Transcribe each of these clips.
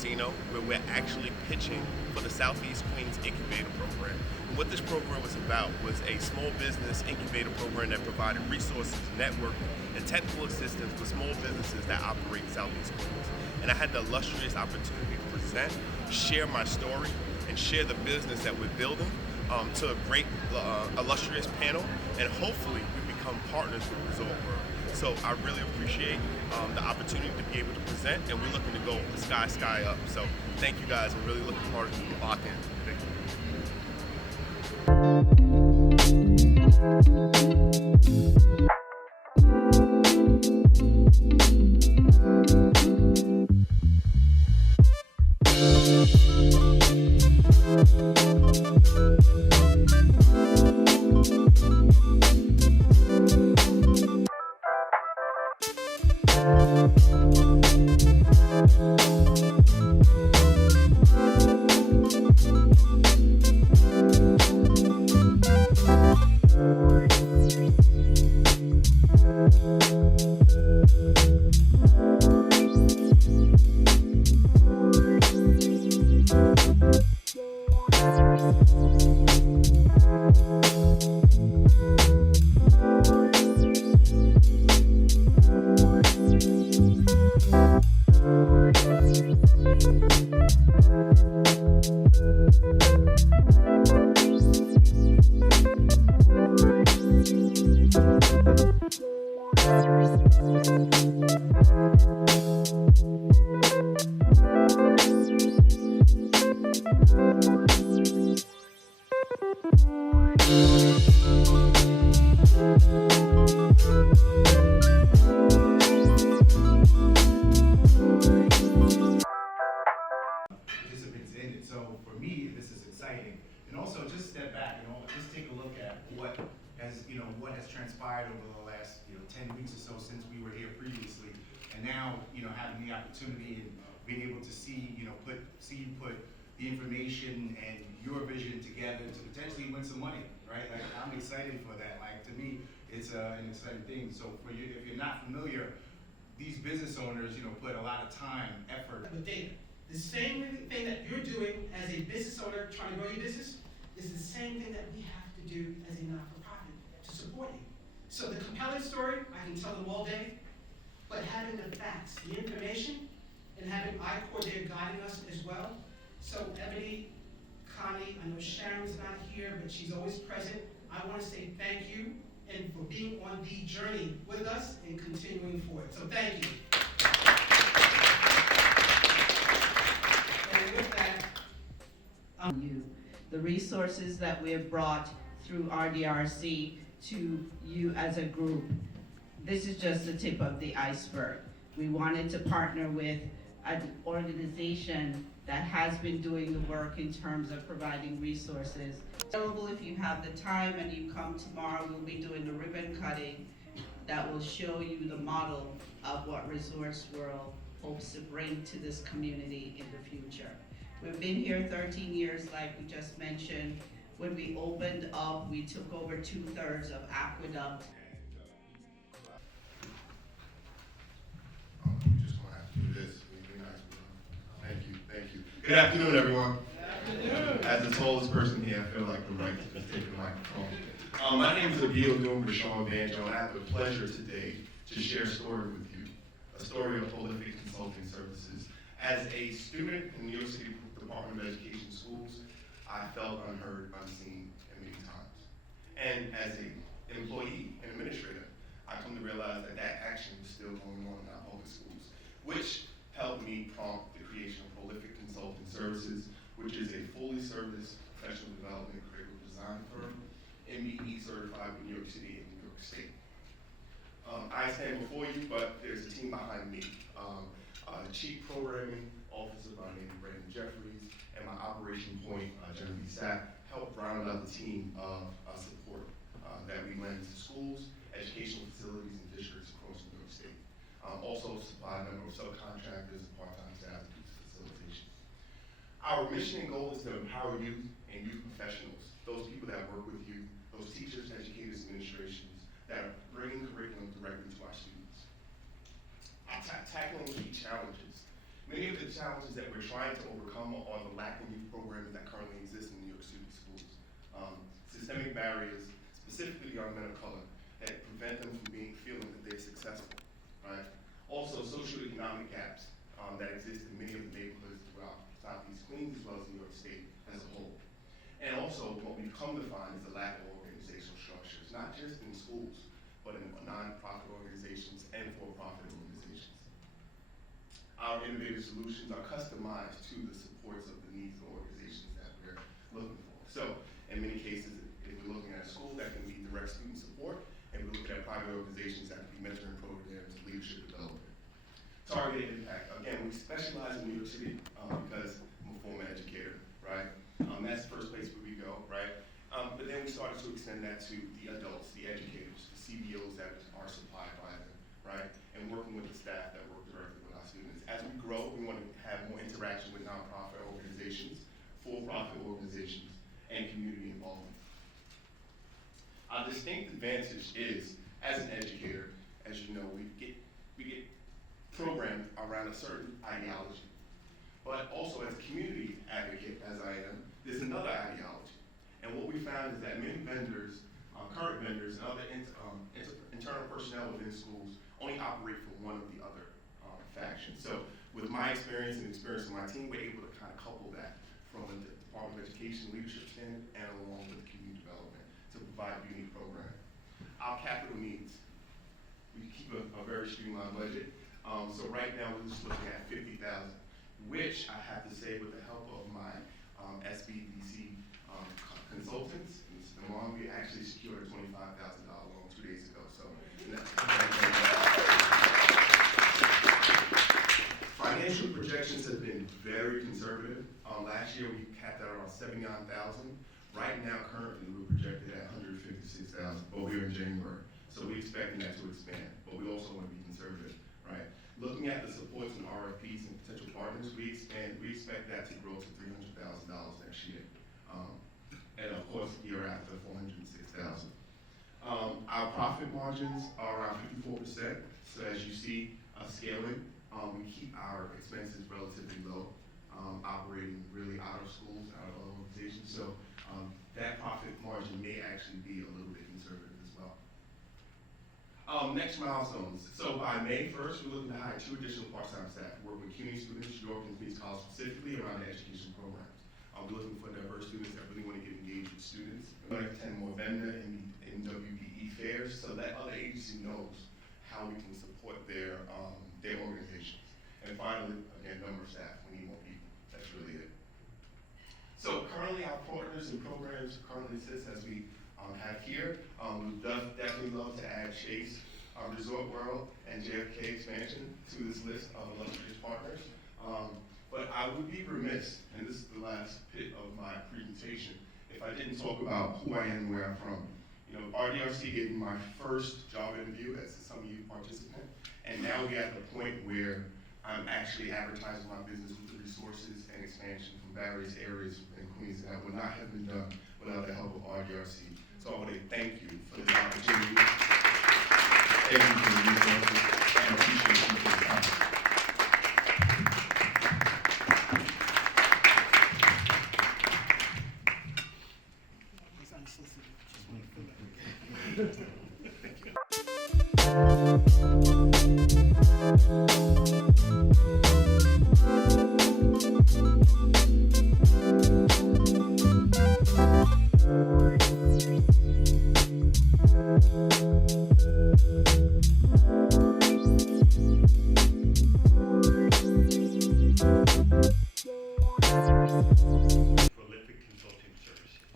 casino where we're actually pitching for the Southeast Queens Incubator program. And what this program was about was a small business incubator program that provided resources, networking, and technical assistance for small businesses that operate in Southeast Queens. And I had the illustrious opportunity to present, share my story, and share the business that we're building to a great illustrious panel, and hopefully we become partners with Resort World. So I really appreciate the opportunity to be able to present, and we're looking to go sky up. So thank you guys. I'm really looking forward to lock in. Thank participants in it. So for me, this is exciting. And also just step back, just take a look at what has transpired over the last, 10 weeks or so since we were here previously. And now, having the opportunity and being able to see you put the information and your vision together to potentially win some money, right? Like, I'm excited for that. Like, to me, it's an exciting thing. So for you, if you're not familiar, these business owners, put a lot of time, effort. With data. The same thing that you're doing as a business owner trying to grow your business is the same thing that we have to do as a not-for-profit to support you. So the compelling story, I can tell them all day, but having the facts, the information, and having I-Corps there guiding us as well. So Ebony, Connie, I know Sharon's not here, but she's always present. I want to say thank you and for being on the journey with us and continuing forward. So thank you. And with that, the resources that we have brought through RDRC to you as a group. This is just the tip of the iceberg. We wanted to partner with an organization that has been doing the work in terms of providing resources. Available if you have the time and you come tomorrow, we'll be doing the ribbon cutting that will show you the model of what Resorts World hopes to bring to this community in the future. We've been here 13 years, like we just mentioned. When we opened up, we took over 2/3 of Aqueduct. We just gonna have to do this. Be nice with them. Thank you. Good afternoon, everyone. Good afternoon. As the tallest person here, I feel like the right to take the microphone. My name is Abil Doom Rashawn Banjo, and I have the pleasure today to share a story with you, a story of prolific consulting services. As a student in the New York City Department of Education schools, I felt unheard, unseen, and many times. And as an employee and administrator, I come to realize that action was still going on in our public schools, which helped me prompt the creation of Prolific Consulting Services, which is a fully serviced professional development creative design firm, MBE certified with New York City and New York State. I stand before you, but there's a team behind me. Chief Programming Officer by name Brandon Jeffries, and my operation point, Genevieve Sapp, helped round out the team of support that we lend to schools, educational facilities, and districts across New York State. Also supply a number of subcontractors and part-time staff to do facilitation. Our mission and goal is to empower youth and youth professionals, those people that work with you, those teachers, educators, administrations that are bringing curriculum directly to our students. Tackling key challenges. Many of the challenges that we're trying to overcome are the lack of youth programs that currently exist in New York City schools. Systemic barriers, specifically young men of color, that prevent them from feeling that they're successful, right? Also, socioeconomic gaps that exist in many of the neighborhoods throughout Southeast Queens as well as New York State as a whole. And also, what we've come to find is the lack of organizational structures, not just in schools, but in nonprofit organizations and for-profit organizations. Our innovative solutions are customized to the supports of the needs of organizations that we're looking for. So, in many cases, if we're looking at a school, that can be direct student support, and we're looking at private organizations that can be mentoring programs, leadership development. Targeted impact. Again, we specialize in New York City because I'm a former educator, right? That's the first place where we go, right? But then we started to extend that to the adults, the educators, the CBOs that are supplied by them, right? And working with the staff that work directly with our students. As we grow, we want to have more interaction with nonprofit organizations, for-profit organizations, and community involvement. Our distinct advantage is, as an educator, as you know, we get programmed around a certain ideology. But also as a community advocate, as I am, there's another ideology. And what we found is that many vendors, current vendors, and other internal personnel within schools only operate for one of the other factions. So with my experience and experience of my team, we're able to kind of couple that from the Department of Education leadership standard and along with community development to provide a unique program. Our capital needs. We keep a very streamlined budget. So right now we're just looking at $50,000, which I have to say with the help of my SBDC consultants, Mr. Long, we actually secured a $25,000 loan 2 days ago. So financial projections have been very conservative. Last year we capped out around $79,000. Right now, currently, we're projected at $156,000, but we're in January. So we're expecting that to expand, but we also want to be conservative, right? Looking at the supports and RFPs and potential partners, we expect that to grow to $300,000 next year. And of course, year after, $406,000. Our profit margins are around 54%. So as you see scaling, we keep our expenses relatively low, operating really out of schools, out of organizations. So that profit margin may actually be a little bit conservative as well. Next milestones. So by May 1st, we're looking to hire 2 additional part-time staff to work with CUNY students, York and Queens College specifically around the education programs. We're looking for diverse students that really want to get engaged with students. We're going to attend more vendor and WBE fairs so that other agency knows how we can support their organizations. And finally, again, number of staff. We need more people. That's really it. So currently our partners and programs currently exist as we have here. We'd definitely love to add Chase, Resort World, and JFK expansion to this list of illustrious partners. But I would be remiss, and this is the last bit of my presentation, if I didn't talk about who I am and where I'm from. You know, RDRC gave me my first job interview as a Summer Youth participant, and now we're at the point where I'm actually advertising my business with the resources and expansion from various areas in Queens that would not have been done without the help of RDRC. So I want to thank you for this opportunity. Thank you for the resources, and I appreciate you for the time. Prolific consulting services.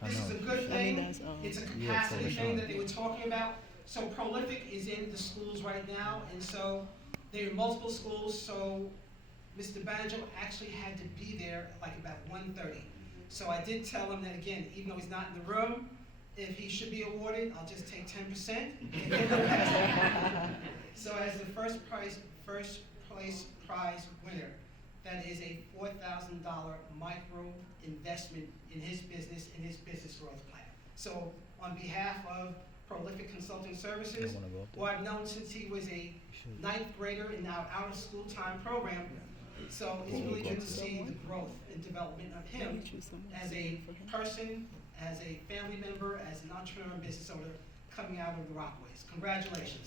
This is a good thing. It's a capacity thing that they were talking about. So Prolific is in the schools right now, and so they're in multiple schools. So Mr. Banjo actually had to be there at like about 1:30. So I did tell him that again, even though he's not in the room, if he should be awarded, I'll just take 10%. So as the first place prize winner, that is a $4,000 micro investment in his business growth plan. So on behalf of Prolific Consulting Services, who I've known since he was a ninth grader in our out-of-school time program, so it's really good to see the growth and development of him as a person, as a family member, as an entrepreneur and business owner coming out of the Rockaways. Congratulations.